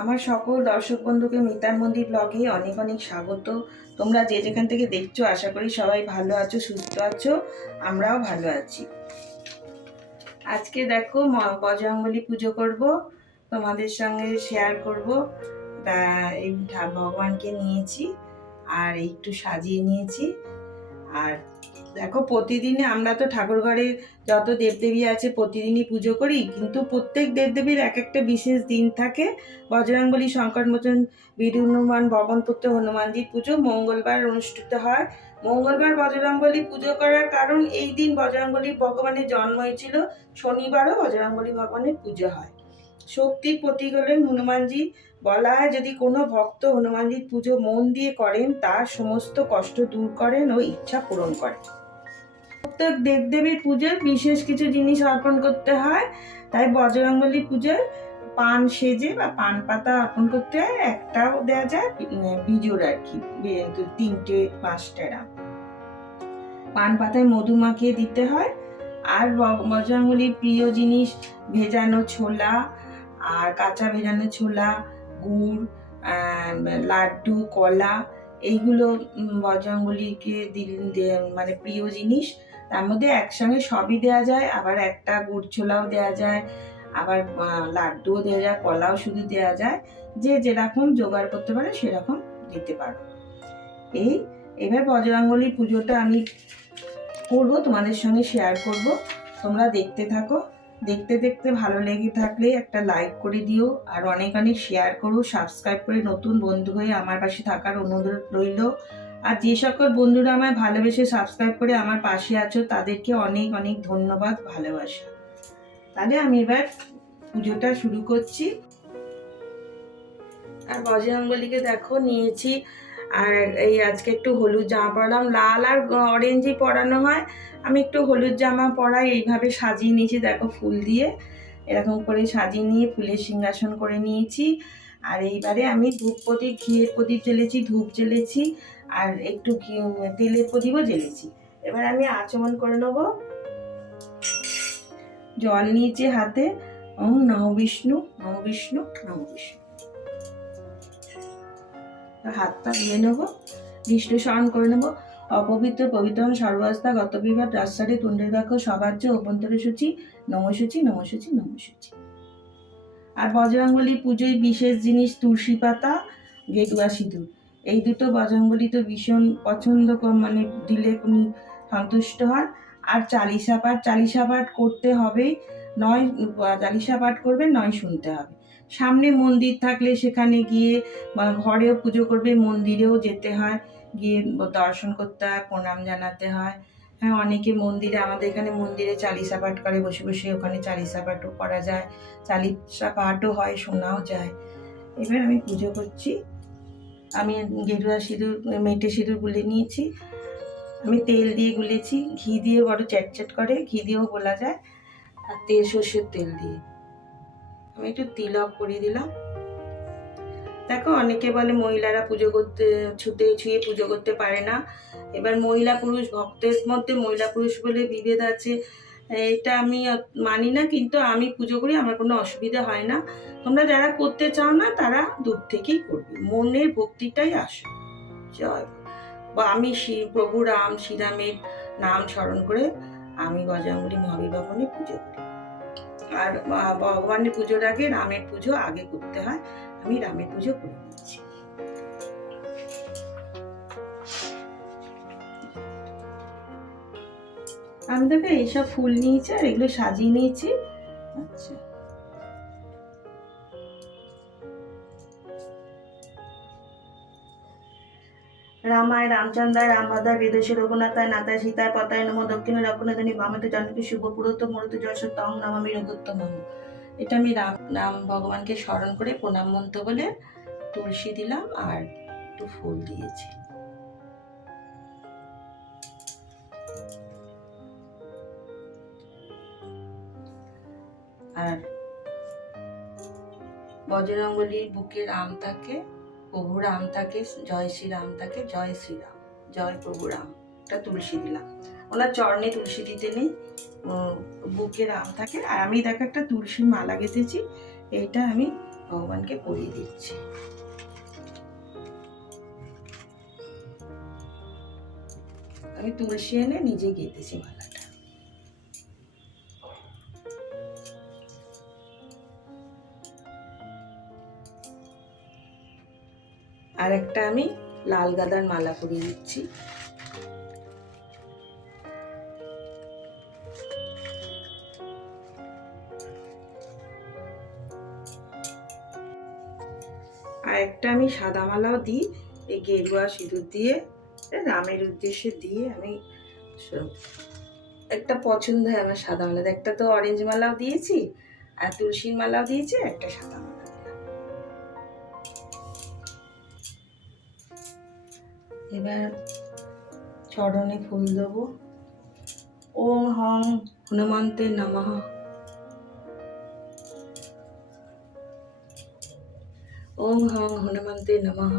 আমার সকল দর্শক বন্ধুকে মিতার মন্দির ব্লগে অনেক অনেক স্বাগত। তোমরা যে যেখান থেকে দেখছ, আশা করি সবাই ভালো আছো, সুস্থ আছো, আমরাও ভালো আছি। আজকে দেখো বজরঙ্গলী পুজো করব, তোমাদের সঙ্গে শেয়ার করব। তা, এই ভগবানকে নিয়েছি, আর একটু সাজিয়ে নিয়েছি। আর দেখো, প্রতিদিনে আমরা তো ঠাকুর ঘরে যত দেবদেবী আছে প্রতিদিনই পুজো করি, কিন্তু প্রত্যেক দেবদেবীর এক একটা বিশেষ দিন থাকে। বজরংবলী সংকট মোচন বীর হনুমান ভবনপুত্র হনুমানজির পুজো মঙ্গলবার অনুষ্ঠিত হয়। মঙ্গলবার বজরংবলী পুজো করার কারণ এই দিন বজরংবলী ভগবানের জন্ম হয়েছিল। শনিবারও বজরংবলী ভগবানের পুজো হয়। শক্তির প্রতীক হলেন হনুমানজি। বলা হয়, যদি কোনো ভক্ত হনুমানজির পুজো মন দিয়ে করেন, তার সমস্ত কষ্ট দূর করেন ও ইচ্ছা পূরণ করেন। প্রত্যেক দেবদেবীর পুজোয় বিশেষ কিছু জিনিস অর্পণ করতে হয়। তাই বজরংবলী পুজোয় পান সেজে বা পান পাতা অর্পণ করতে হয়, একটাও দেওয়া যায় বি- বিজোড় আর কি তিনটে, পাঁচটা এরম। পান পাতায় মধু মাখিয়ে দিতে হয়। আর ব- বজরংবলীর প্রিয় জিনিস ভেজানো ছোলা, আর কাঁচা ভেজানো ছোলা, গুড় লাড্ডু, কলা, এইগুলো দিল মানে প্রিয় জিনিস। তার মধ্যে একসঙ্গে সবই দেওয়া যায়, আবার একটা গুড় ছোলাও দেওয়া যায়, আবার লাড্ডুও দেওয়া যায় কলাও শুধু দেওয়া যায়, যে যেরকম জোগাড় করতে পারে সেরকম দিতে পারো। এই, এবার বজরঙ্গলির পুজোটা আমি করব, তোমাদের সঙ্গে শেয়ার করব। তোমরা দেখতে থাকো, দেখতে দেখতে ভালো লেগে থাকলে একটা লাইক করে দিও, আর অনেক অনেক শেয়ার করো সাবস্ক্রাইব করে নতুন বন্ধু হয়ে আমার পাশে থাকার অনুরোধ রইল। আর যে সকল বন্ধুরা আমায় ভালোবেসে সাবস্ক্রাইব করে আমার পাশে আছো, তাদেরকে অনেক অনেক ধন্যবাদ, ভালোবাসা। তাহলে আমি এবার পুজোটা শুরু করছি। আর বজরঙ্গলিকে দেখো নিয়েছি, আর এই আজকে একটু হলুদ জামা পরালাম। লাল আর অরেঞ্জই পরানো হয়। আমি একটু হলুদ জামা পরাই, এইভাবে সাজিয়ে নিয়েছি, দেখো ফুল দিয়ে। এরকম করে সাজিয়ে নিয়ে ফুলের সিংহাসন করে নিয়েছি। আর এইবারে আমি ধূপ প্রদীপ ঘিয়ের প্রদীপ জ্বেলেছি, ধূপ জ্বেলেছি। আর একটু তেলের প্রদীপও জ্বেলেছি এবার আমি আচমন করে নেব। জল নিয়েছি হাতে। ওম, নম বিষ্ণু নম বিষ্ণু নম বিষ্ণু। হাতটা দিয়ে নেব। বিষ্ণু স্মরণ করে নেব। অপবিত্র, পবিত্র সর্বাবস্থা গত বিভাগ রাস্তারে তুণ্ডের বাক্য সবার্য অভ্যন্তর সূচি, নমসূচি নমসূচি নমসূচি। আর বজরঙ্গলী পুজোয় বিশেষ জিনিস তুলসী পাতা, গেটুয়া সিঁদুর। এই দুটো বজরঙ্গলী তো ভীষণ পছন্দ মানে দিলে উনি সন্তুষ্ট হন। আর চালিশা পাঠ চালিশা পাঠ করতে হবে, নয়, চালিশা পাঠ করবে, নয় শুনতে হবে। সামনে মন্দির থাকলে সেখানে গিয়ে ঘরেও পুজো করবে, মন্দিরেও যেতে হয়, গিয়ে দর্শন করতে হয়, প্রণাম জানাতে হয়। হ্যাঁ অনেকে মন্দিরে, আমাদের এখানে মন্দিরে চালিশা পাঠ করে, বসে বসে ওখানে চালিশা পাঠও করা যায়, চালিশা পাঠও হয়, শোনাও যায়। এবার আমি পুজো করছি। আমি গেরুয়া সিঁদুর, মেটে সিঁদুর গুলে নিয়েছি। আমি তেল দিয়ে গুলেছি। ঘি দিয়ে বড় চ্যাটচ্যাট করে। ঘি দিয়েও গোলা যায়। আর তেল, সর্ষের তেল দিয়ে। আমি একটু তিলক করিয়ে দিলাম। দেখো, অনেকে বলে মহিলারা পুজো করতে ছুতে ছুঁয়ে পুজো করতে পারে না। এবার মহিলা পুরুষ, ভক্তের মধ্যে মহিলা পুরুষ বলে বিভেদ আছে। এটা আমি মানি না, কিন্তু আমি পুজো করি, আমার কোনো অসুবিধা হয় না। তোমরা যারা করতে চাও না, তারা দূর থেকেই করবে। মনের ভক্তিটাই আসো জয় বা আমি প্রভু রাম শ্রীরামের নাম স্মরণ করে আমি বজরঙ্গলী মহাবীর ভবনে পুজো করি। আর ভগবানের পুজোর আগে রামের পুজো আগে করতে হয়। আমি রামের পুজো করে। আমি দেখো এইসব ফুল নিয়েছি আর এগুলো সাজিয়ে নিয়েছি। আচ্ছা। রামায় রামচন্দ্রায় রামভাদায় বেদশী রঘুনাথায় নাথায় সীতায় পতায় নম দক্ষিণে রঘুনাথনী বামতে জানকী শুভ পুরোত মরুত যশ তং নামামি রঘুত্তম। এটা আমি রাম রাম ভগবানকে স্মরণ করে প্রণাম মন্ত্র বলে তুলসী দিলাম আর একটু ফুল দিয়েছি। আর বজরঙ্গলির বুকে রাম থাকে প্রভু রাম থাকে জয় শ্রীরাম থাকে জয় শ্রীরাম, জয় প্রভু রাম এটা তুলসী দিলাম। ওনার চরণে তুলসী দিতে নেই বুকে রাম থাকে। আর আমি দেখো একটা তুলসীর মালা গেঁথেছি, এইটা আমি ভগবানকে পরিয়ে দিচ্ছি। আমি তুলসী এনে নিজে গেঁথেছি মালাটা আর একটা আমি লাল গাদার মালা পরিয়ে দিচ্ছি। আর একটা আমি সাদা মালাও দিই, এই গেরুয়া সিঁদুর দিয়ে রামের উদ্দেশ্যে দিয়ে আমি একটা পছন্দ হয় আমার সাদা মালা একটা তো অরেঞ্জ মালাও দিয়েছি, আর তুলসীর মালাও দিয়েছি একটা সাদা মালা এবার চরণে ফুল দেবো। ওম হং হনুমন্তে নমঃ। ওম হং হনুমন্তে নমঃ।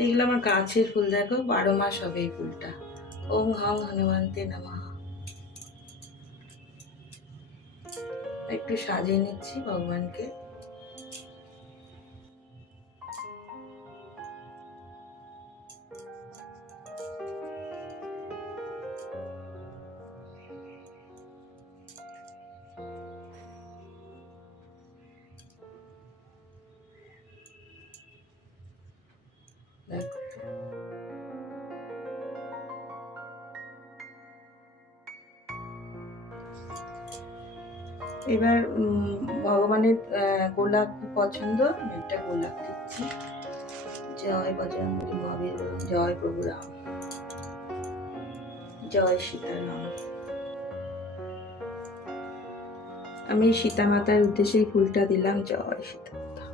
এইগুলো আমার গাছের ফুল, দেখো, বারো মাস হবে এই ফুলটা। ওম হং হনুমন্তে নমঃ। একটু সাজিয়ে নিচ্ছি ভগবানকে। এবার ভগবানের গোলাপ খুব পছন্দ, একটা গোলাপ দিচ্ছি। জয় বজরঙ্গলী মহাবীর জয় প্রভু রাম। জয় সীতারাম। আমি সীতা মাতার উদ্দেশ্যে ফুলটা দিলাম, জয় সীতামাতা।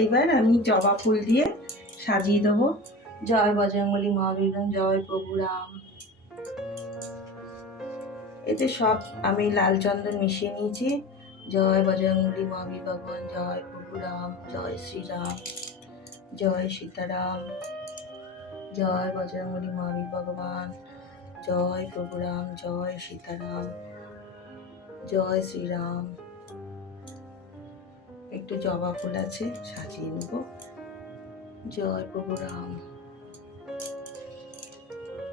এইবার আমি জবা ফুল দিয়ে সাজিয়ে দেবো। জয় বজরঙ্গলী মহাবীর জয় প্রভু রাম। এতে সব আমি লাল চন্দন মিশিয়ে নিয়েছি। জয় বজরঙ্গলী মহাবীর ভগবান, জয় প্রভু রাম জয় শ্রীরাম, জয় সীতারাম, জয় বজরঙ্গলী মহাবীর ভগবান, জয় প্রভু রাম জয় সীতারাম, জয় শ্রীরাম। একটু জবা ফুল আছে, সাজিয়ে নেব। জয় প্রভু রাম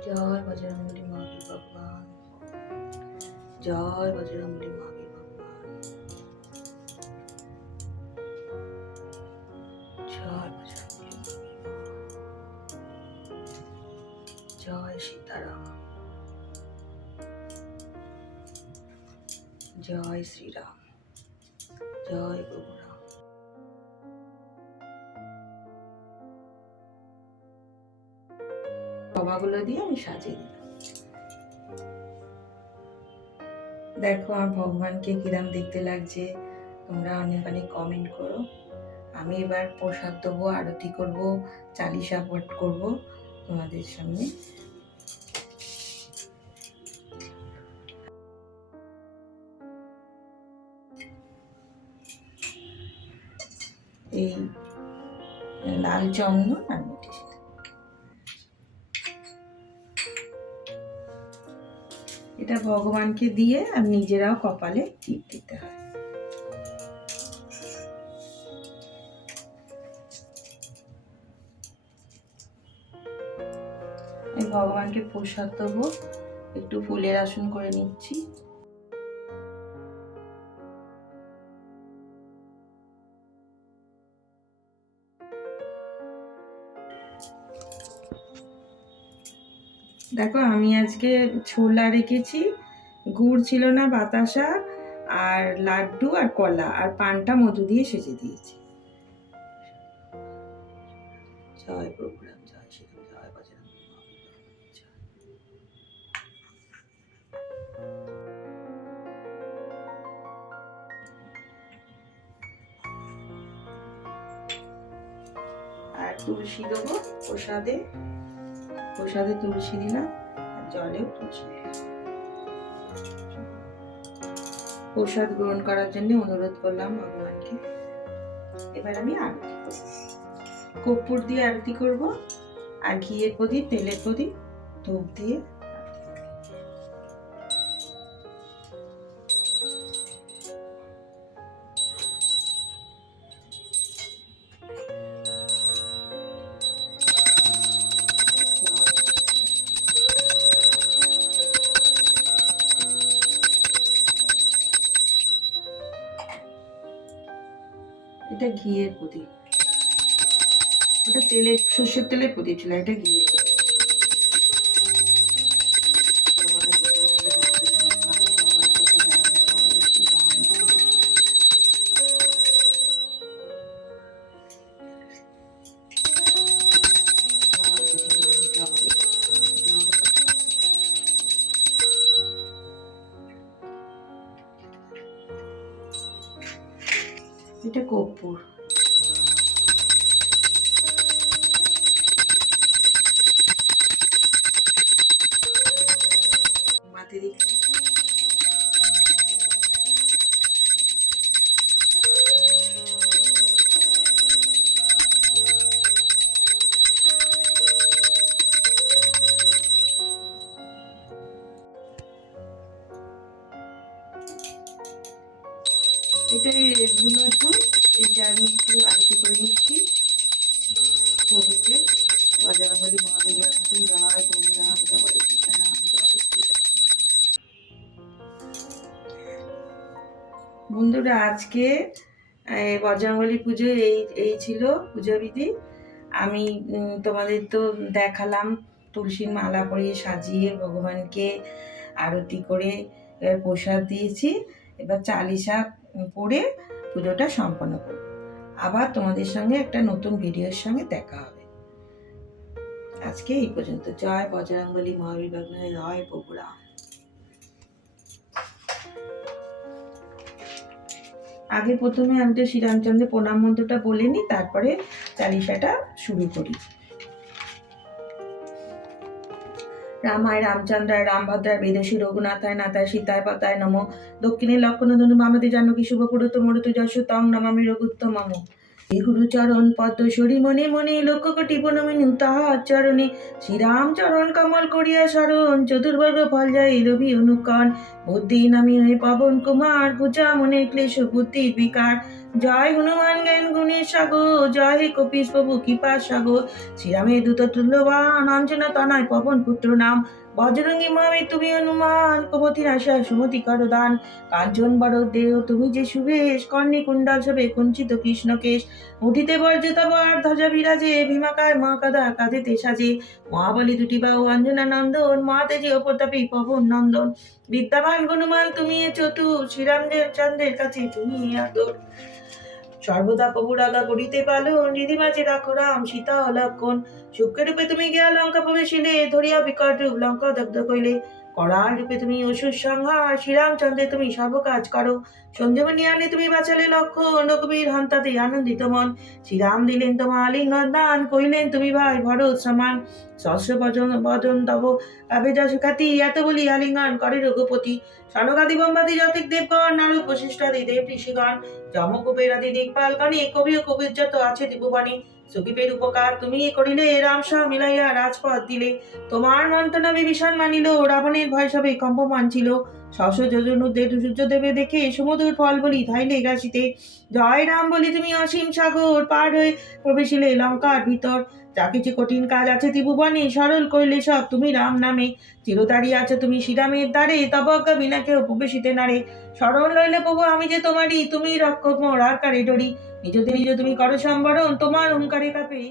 জয় বজরঙ্গলী মহাবীর ভগবান। জয় বজরঙ্গলী মহাবীর ভগবান। জয়। জয় সীতারাম। জয় শ্রীরাম। জয় প্রভু রাম জবাগুলো দিয়ে আমি সাজিয়ে দিলাম। দেখো আমার ভগবানকে কিরাম দেখতে লাগছে। তোমরা অনেক অনেক কমেন্ট করো। আমি এবার প্রসাদ দেবো, আরতি করব, চালিশা পাঠ করব তোমাদের সামনে। এই, লাল চন্দন আর এটা ভগবানকে দিয়ে আর নিজেরাও কপালে টিপ দিতে হয়। ভগবানকে প্রসাদ দেবো। একটু ফুলের আসন করে নিচ্ছি। দেখো, আমি আজকে ছোলা রেখেছি। গুড় ছিল না বাতাসা, আর লাড্ডু আর কলা, আর পানটা মধু দিয়ে সেজে দিয়েছি। আর তুলসী দেবো প্রসাদে। প্রসাদে তুলসী দিলাম, আর জলেও তুলসী দিলাম। প্রসাদ গ্রহণ করার জন্য অনুরোধ করলাম ভগবানকে। এবার আমি আরতি করব। কর্পূর দিয়ে আরতি করব, আর ঘিয়ের প্রদীপ, তেলের প্রদীপ, ধূপ দিয়ে এটা ঘিয়ের প্রদীপ। ওটা তেলের সর্ষের তেলের প্রদীপ ছিল এটা ঘিয়ের প্রদীপ। এটা কর্পূর বন্ধুরা, আজকে বজরঙ্গলি পুজো এই এই ছিল পুজো বিধি। আমি তোমাদের তো দেখালাম, তুলসীর মালা পরিয়ে সাজিয়ে ভগবানকে আরতি করে প্রসাদ দিয়েছি। এবার চালিশা পড়ে পুজোটা সম্পন্ন করব। আবার তোমাদের সঙ্গে একটা নতুন ভিডিওর সঙ্গে দেখা হবে। আজকে এই পর্যন্ত। জয় বজরঙ্গলী মহাবীর জয় বগুড়া। আগে প্রথমে আমি তো শ্রীরামচন্দ্রের প্রণাম মন্ত্রটা বলে নিই, তারপরে চালিশাটা শুরু করি। রামায় রামচন্দ্রায় রামভদ্রায় বেদশী রঘুনাথায় নাথায় সীতায় পাতায় নম। দক্ষিণে লক্ষণ ধনু মামতি জানকী শুভ পুরুত মরুত যশ তং নমামি রঘুত্তমম। গুরুচরণ পদ্ম সরি মনে মনে লক্ষ কোটি প্রণমিনী তাহার চরণে শ্রীরাম চরণ কমল করিয়া শরণ, চতুর্বর্গ ফল যায় রবি অনুকণ বুদ্ধি নামি হয়ে পবন কুমার, পূজা মনে ক্লেশ বুদ্ধি বিকার। জয় হনুমান জ্ঞান গুণের সাগর, জয় হে কপিস প্রভু কৃপা সাগর। শ্রীরামের দূত তুল্যবান অঞ্জনা তনয় পবন পুত্র নাম। বজরঙ্গী মামে তুমি হনুমান কুমতি আশা সুমতি করো দান কাঞ্চন বড় দেহ তুমি যে সুবেশ, কর্ণে কুণ্ডল সবে কুঞ্চিত কৃষ্ণকেশ। উঠিতে বর্জতাবার ধ্বজা বিরাজে, ভীমাকায় মা কাদা কাঁধেতে সাজে। মহাবলী দুটি বাহু, অঞ্জনা নন্দন, মা তেজে অপরতাপী পবন নন্দন। বিদ্যাবান হনুমান, তুমি চতুর শ্রীরামদেব চন্দ্রের কাছে তুমি আদর। সর্বদা প্রভুর রাগা করিতে পালন হৃদি মাঝে রাখো রাম, সীতা অলক্ষণ। রূপে তুমি গিয়া লঙ্কা প্রবেশিলে, ধরিয়া বিকট রূপ লঙ্কা দগ্ধ কইলে করার রূপে তুমি অসুর সংহার শ্রীরামচন্দ্রে তুমি সর্ব কাজ করো। সঞ্জীবনী আনে তুমি বাঁচালে লক্ষণ রঘুবীর হন্তাতে আনন্দিত মন। শ্রীরাম দিলেন তোমার আলিঙ্গন দান কইলেন তুমি ভাই ভরত সমান। বদন তব এত বলি আলিঙ্গন করে রঘুপতি। সনকাদি বোম্বাদি যতিক দেবগণ, নারদ বশিষ্ঠাদি দেব ঋষিগণ। গণে, কবি ও কবির যত আছে দিববাণী সুখীপের উপকার তুমি করিলে রাম রামসা মিলাইয়া রাজপথ দিলে। তোমার মন্ত্রণা বিভীষণ মানিল, রাবণের ভয় সবে কম্পমান ছিল। শশ যোজন সূর্যদেবে দেখে সমুদ্র ফল বলি ধাইলে গাছিতে জয় রাম বলি তুমি অসীম সাগর পার হয়ে প্রবেশিলে লঙ্কার ভিতর। যা কিছু কঠিন কাজ আছে ত্রিভুবনে, সরল করিলে সব তুমি রাম নামে। চিরতারি আছে তুমি শ্রীরামের দ্বারে তব অজ্ঞা বিনা কেউ প্রবেশিতে নারে। স্মরণ লইলে প্রভু, আমি যে তোমারই তুমি রক্ষক মোর আর কারে ডরি। নিজতে নিজ তুমি করো সম্বরণ তোমার হুঙ্কারে কাপে